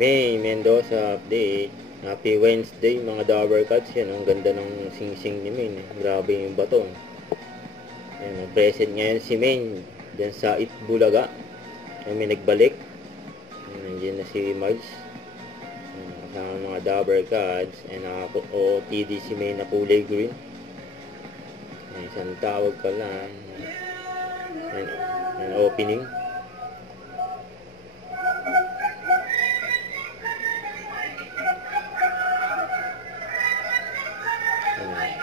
May Mendoza update. Happy Wednesday mga Dabber Cats. Yan, ang ganda ng sing-sing ni Main. Grabe yung bato. Yan, present ngayon si Main dyan sa Itbulaga. Yan, may nagbalik. Nandiyan na si Miles. Kasama mga Dabber Cats. And OTD si Main na kulay green. Yan, isang tawag ka lang. Yan, opening.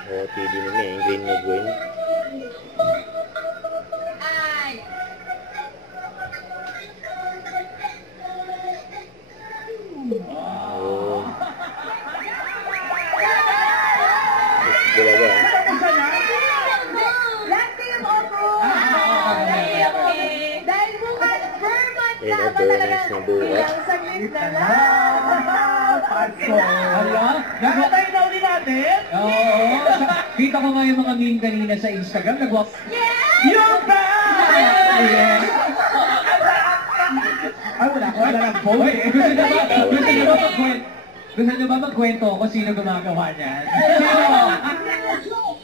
OTD na may green na green. Oh. Bulaga. Dahil bukas, Vermont Yan, Vermont na bukas. Nakatay na uli natin? Oo. Kita ko nga yung mga meme kanina sa Instagram. Nag-walk. You're back! Yes! Ay, wala nang phone eh. Gusto nyo ba magkwento kung sino gumagawa niyan? Sino?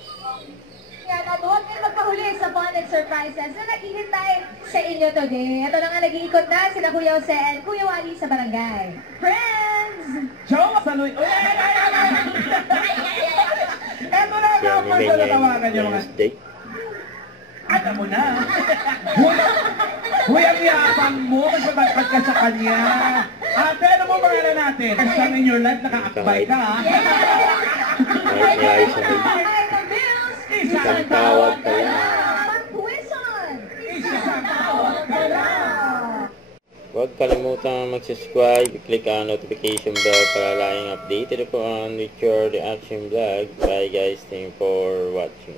Yan, at huwag kayo magpahuli sa fun and surprises na naghihintay sa inyo today. Ito na nga nag-iikot na sila Kuya Jose and Kuya Wally sa barangay. Friends! Joe! Saluy! Eto na nga ang pwede na tawagan nyo mga... Alam mo na. Huy, ang yapang mo. Mas matagpad ka sa kanya. Ate, ano mo pangalan natin? First time in your life, naka-akbay ka, ha? Isang tawag ka lang. Isang tawag ka lang. Huwag kalimutan mag-subscribe, click ang notification bell para laging updated po on with your reaction vlog. Bye guys, thank you for watching.